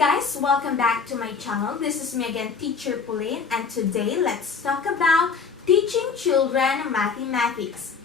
guys, welcome back to my channel. This is me again, Teacher Pauline, and today let's talk about teaching children mathematics.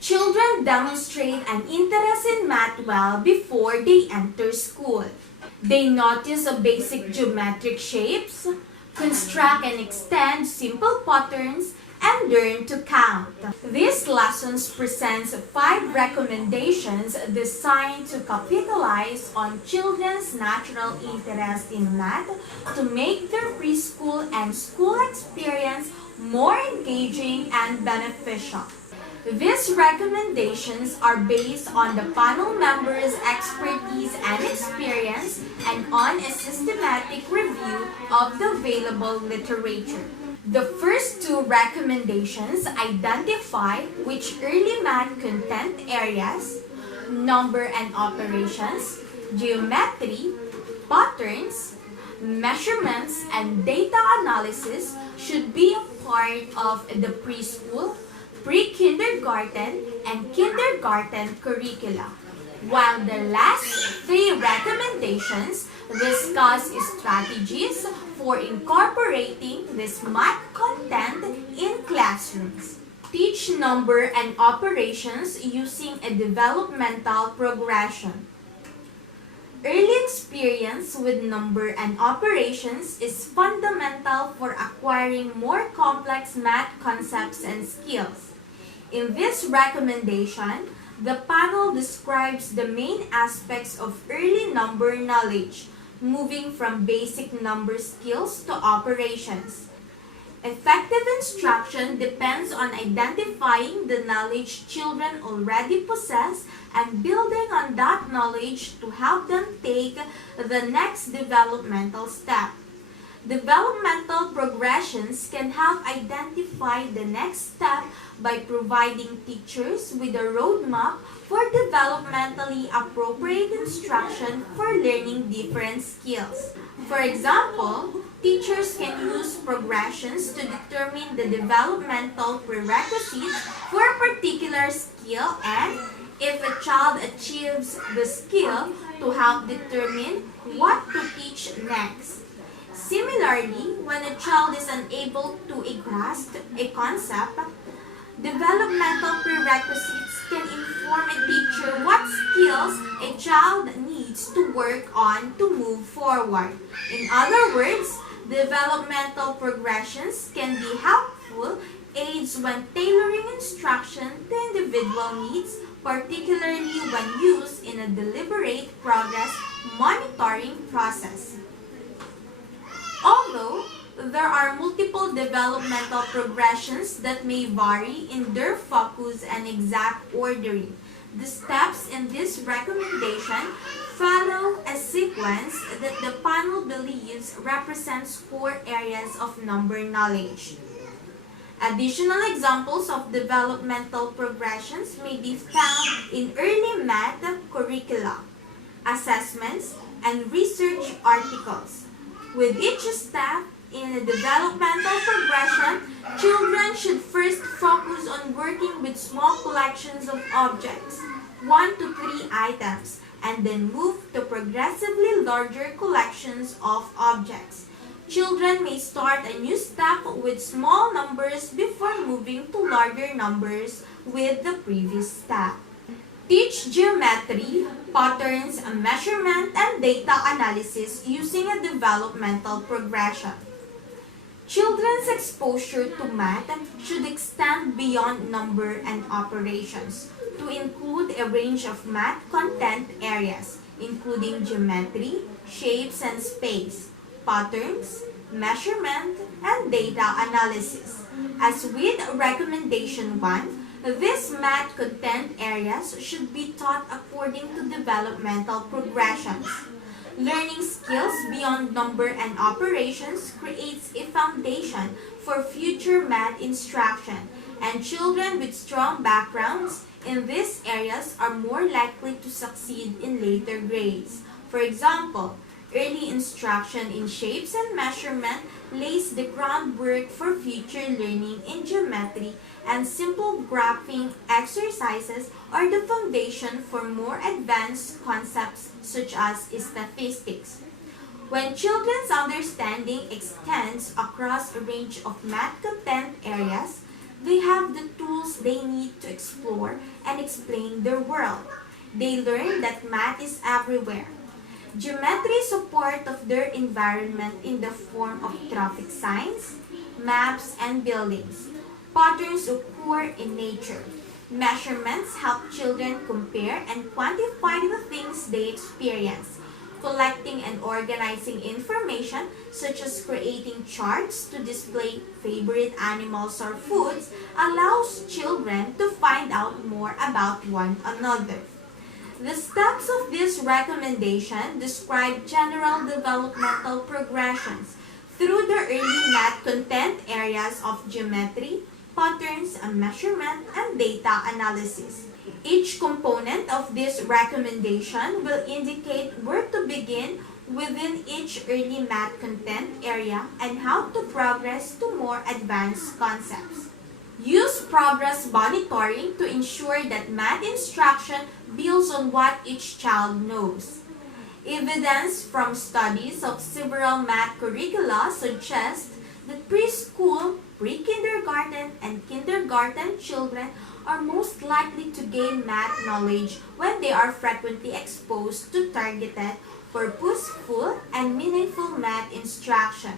Children demonstrate an interest in math well before they enter school. They notice basic geometric shapes, construct and extend simple patterns, and learn to count. These lessons presents 5 recommendations designed to capitalize on children's natural interest in math to make their preschool and school experience more engaging and beneficial. These recommendations are based on the panel members' expertise and experience and on a systematic review of the available literature. The first 2 recommendations identify which early math content areas, number and operations, geometry, patterns, measurements, and data analysis should be a part of the preschool, pre-kindergarten, and kindergarten curricula, while the last 3 recommendations discuss strategies for incorporating this math content in classrooms. Teach number and operations using a developmental progression. Early experience with number and operations is fundamental for acquiring more complex math concepts and skills. In this recommendation, the panel describes the main aspects of early number knowledge, moving from basic number skills to operations. Effective instruction depends on identifying the knowledge children already possess and building on that knowledge to help them take the next developmental step. Developmental progressions can help identify the next step by providing teachers with a roadmap for developmentally appropriate instruction for learning different skills. For example, teachers can use progressions to determine the developmental prerequisites for a particular skill and, if a child achieves the skill, to help determine what to teach next. Similarly, when a child is unable to grasp a concept, developmental prerequisites can inform a teacher what skills a child needs to work on to move forward. In other words, developmental progressions can be helpful aids when tailoring instruction to individual needs, particularly when used in a deliberate progress monitoring process. Although there are multiple developmental progressions that may vary in their focus and exact ordering, the steps in this recommendation follow a sequence that the panel believes represents core areas of number knowledge. Additional examples of developmental progressions may be found in early math curricula, assessments, and research articles. With each step in a developmental progression, children should first focus on working with small collections of objects, 1 to 3 items, and then move to progressively larger collections of objects. Children may start a new step with small numbers before moving to larger numbers with the previous step. Teach geometry, patterns, measurement, and data analysis using a developmental progression. Children's exposure to math should extend beyond number and operations to include a range of math content areas, including geometry, shapes and space, patterns, measurement, and data analysis. As with recommendation 1, these math content areas should be taught according to developmental progressions. Learning skills beyond number and operations creates a foundation for future math instruction, and children with strong backgrounds in these areas are more likely to succeed in later grades. For example, early instruction in shapes and measurement lays the groundwork for future learning in geometry and simple graphing exercises are the foundation for more advanced concepts such as statistics. When children's understanding extends across a range of math content areas, they have the tools they need to explore and explain their world. They learn that math is everywhere. Geometry is a part of their environment in the form of traffic signs, maps, and buildings. Patterns occur in nature. Measurements help children compare and quantify the things they experience. Collecting and organizing information, such as creating charts to display favorite animals or foods, allows children to find out more about one another. The steps of this recommendation describe general developmental progressions through the early math content areas of geometry, patterns, and measurement, and data analysis. Each component of this recommendation will indicate where to begin within each early math content area and how to progress to more advanced concepts. Use progress monitoring to ensure that math instruction builds on what each child knows. Evidence from studies of several math curricula suggests that preschool, pre-kindergarten, and kindergarten children are most likely to gain math knowledge when they are frequently exposed to targeted, purposeful, and meaningful math instruction.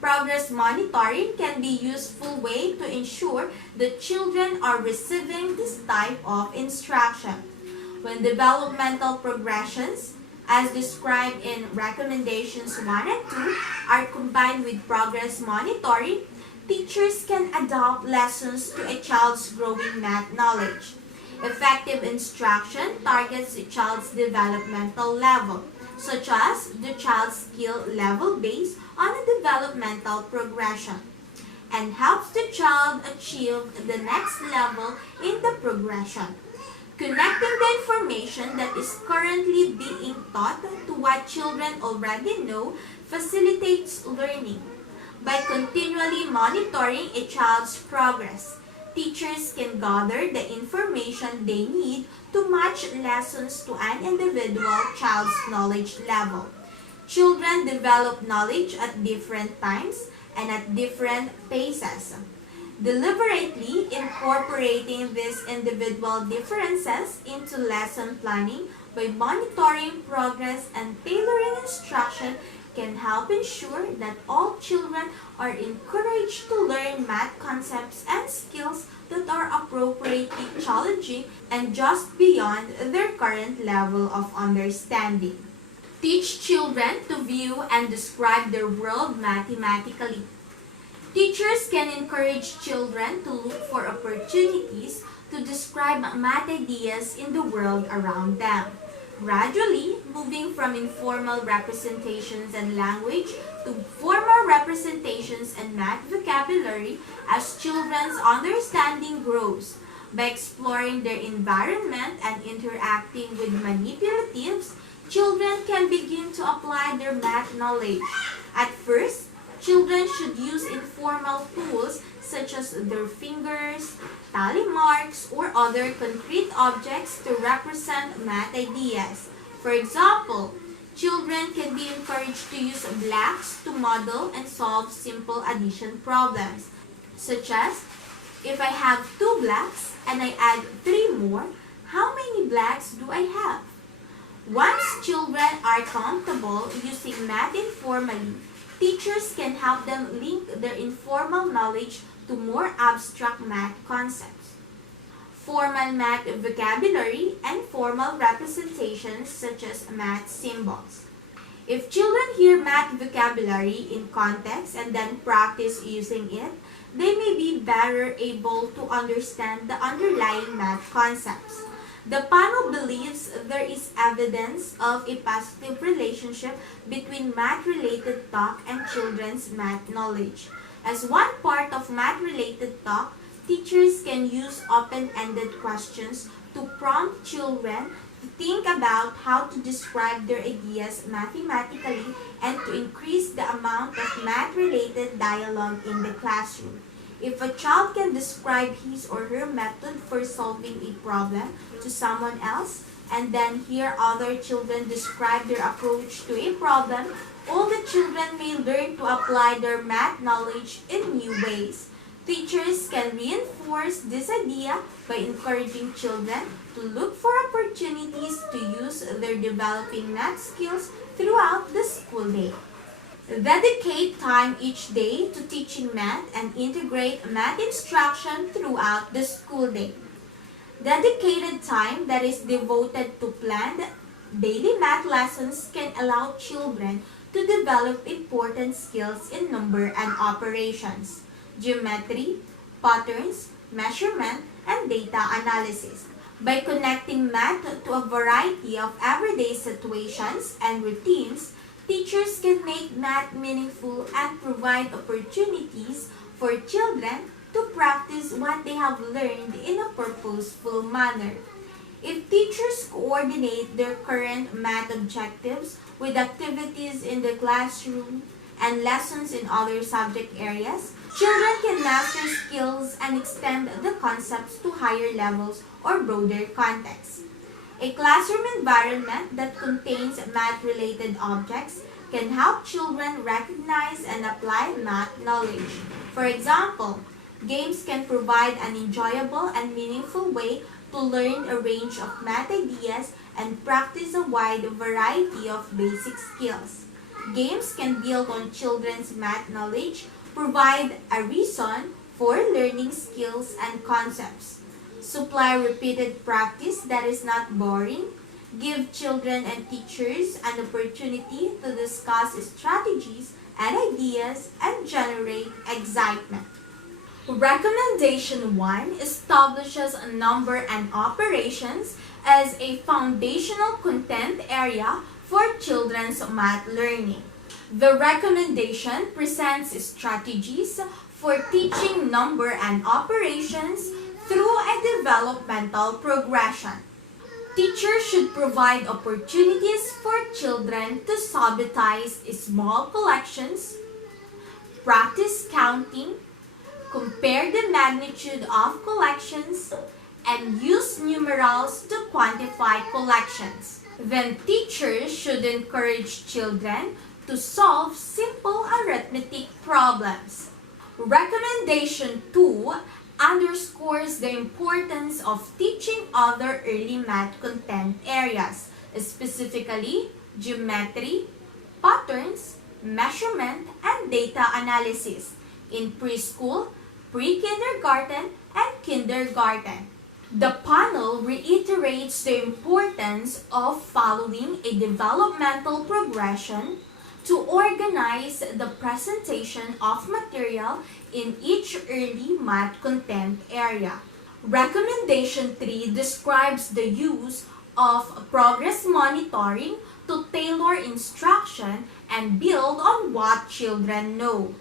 Progress monitoring can be a useful way to ensure that children are receiving this type of instruction. When developmental progressions, as described in recommendations 1 and 2, are combined with progress monitoring, teachers can adapt lessons to a child's growing math knowledge. Effective instruction targets the child's developmental level, such as the child's skill level based on a developmental progression, and helps the child achieve the next level in the progression. Connecting the information that is currently being taught to what children already know facilitates learning. By continually monitoring a child's progress, teachers can gather the information they need to match lessons to an individual child's knowledge level. Children develop knowledge at different times and at different paces. Deliberately incorporating these individual differences into lesson planning by monitoring progress and tailoring instruction can help ensure that all children are encouraged to learn math concepts and skills that are appropriately challenging and just beyond their current level of understanding. Teach children to view and describe their world mathematically. Teachers can encourage children to look for opportunities to describe math ideas in the world around them, gradually moving from informal representations and language to formal representations and math vocabulary as children's understanding grows. By exploring their environment and interacting with manipulatives, children can begin to apply their math knowledge. At first, children should use informal tools such as their fingers, tally marks, or other concrete objects to represent math ideas. For example, children can be encouraged to use blocks to model and solve simple addition problems, such as, if I have 2 blocks and I add 3 more, how many blocks do I have? Once children are comfortable using math informally, teachers can help them link their informal knowledge to more abstract math concepts. Formal math vocabulary and formal representations such as math symbols. If children hear math vocabulary in context and then practice using it, they may be better able to understand the underlying math concepts. The panel believes there is evidence of a positive relationship between math-related talk and children's math knowledge. As one part of math-related talk, teachers can use open-ended questions to prompt children to think about how to describe their ideas mathematically and to increase the amount of math-related dialogue in the classroom. If a child can describe his or her method for solving a problem to someone else, and then hear other children describe their approach to a problem, all the children may learn to apply their math knowledge in new ways. Teachers can reinforce this idea by encouraging children to look for opportunities to use their developing math skills throughout the school day. Dedicate time each day to teaching math and integrate math instruction throughout the school day. Dedicated time that is devoted to planned daily math lessons can allow children to develop important skills in number and operations, geometry, patterns, measurement, and data analysis. By connecting math to a variety of everyday situations and routines, teachers can make math meaningful and provide opportunities for children to practice what they have learned in a purposeful manner. If teachers coordinate their current math objectives with activities in the classroom and lessons in other subject areas, children can master skills and extend the concepts to higher levels or broader contexts. A classroom environment that contains math-related objects can help children recognize and apply math knowledge. For example, games can provide an enjoyable and meaningful way to learn a range of math ideas and practice a wide variety of basic skills. Games can build on children's math knowledge, provide a reason for learning skills and concepts, supply repeated practice that is not boring, give children and teachers an opportunity to discuss strategies and ideas, and generate excitement. Recommendation 1 establishes number and operations as a foundational content area for children's math learning. The recommendation presents strategies for teaching number and operations through a developmental progression. Teachers should provide opportunities for children to sabotage small collections, practice counting, compare the magnitude of collections, and use numerals to quantify collections. Then teachers should encourage children to solve simple arithmetic problems. Recommendation 2 underscores the importance of teaching other early math content areas, specifically geometry, patterns, measurement, and data analysis in preschool, pre-kindergarten, and kindergarten. The panel reiterates the importance of following a developmental progression to organize the presentation of material in each early math content area. Recommendation 3 describes the use of progress monitoring to tailor instruction and build on what children know.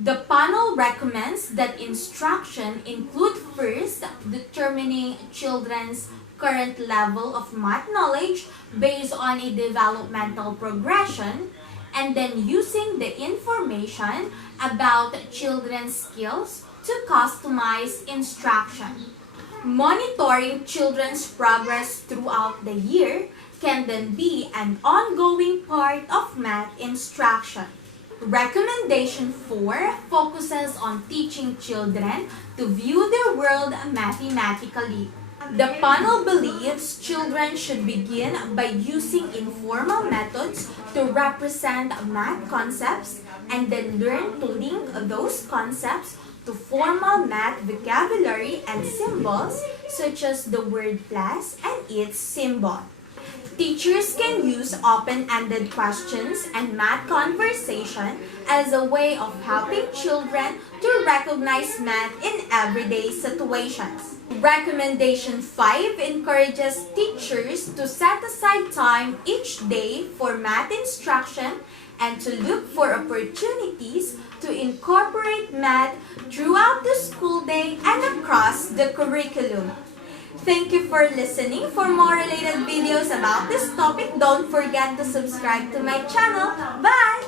The panel recommends that instruction include first determining children's current level of math knowledge based on a developmental progression, and then using the information about children's skills to customize instruction. Monitoring children's progress throughout the year can then be an ongoing part of math instruction. Recommendation 4 focuses on teaching children to view their world mathematically. The panel believes children should begin by using informal methods to represent math concepts and then learn to link those concepts to formal math vocabulary and symbols such as the word plus and its symbol. Teachers can use open-ended questions and math conversation as a way of helping children to recognize math in everyday situations. Recommendation 5 encourages teachers to set aside time each day for math instruction and to look for opportunities to incorporate math throughout the school day and across the curriculum. Thank you for listening. For more related videos about this topic, don't forget to subscribe to my channel. Bye!